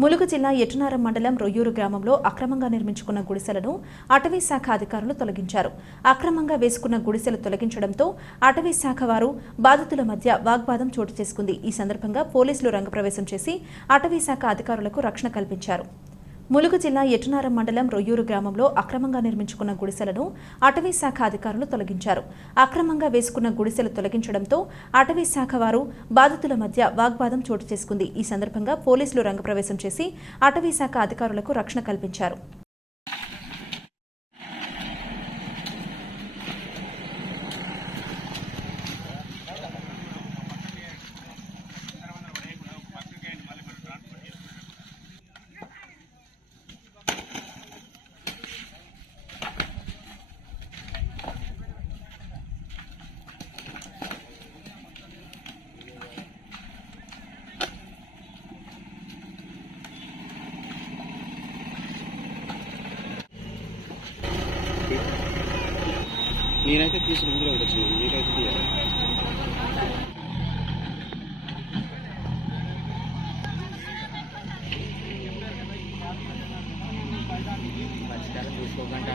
ములుగు జిల్లా ఎటునారం మండలం రొయ్యూరు గ్రామంలో అక్రమంగా నిర్మించుకున్న గుడిసెలను అటవీ శాఖ అధికారులు తొలగించారు. అక్రమంగా వేసుకున్న గుడిసెలు తొలగించడంతో అటవీ శాఖ వారు బాధితుల మధ్య వాగ్వాదం చోటు చేసుకుంది. ఈ సందర్భంగా పోలీసులు రంగప్రవేశం చేసి అటవీ శాఖ అధికారులకు రక్షణ కల్పించారు. ములుగు జిల్లా ఎటునారం మండలం రొయ్యూరు గ్రామంలో అక్రమంగా నిర్మించుకున్న గుడిసెలను అటవీ శాఖ అధికారులు తొలగించారు. అక్రమంగా వేసుకున్న గుడిసెలు తొలగించడంతో అటవీ శాఖ వారు బాధితుల మధ్య వాగ్వాదం చోటు చేసుకుంది. ఈ సందర్భంగా పోలీసులు రంగప్రవేశం చేసి అటవీ శాఖ అధికారులకు రక్షణ కల్పించారు. నేనైతే తీసి ముందులో వచ్చినాను, మీరైతే తీయాలి. తీసుకోకుండా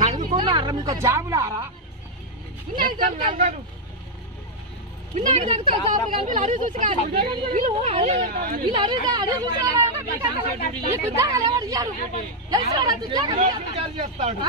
చదువుకున్నారా? మీకు జాబులారా? చేస్తాడు.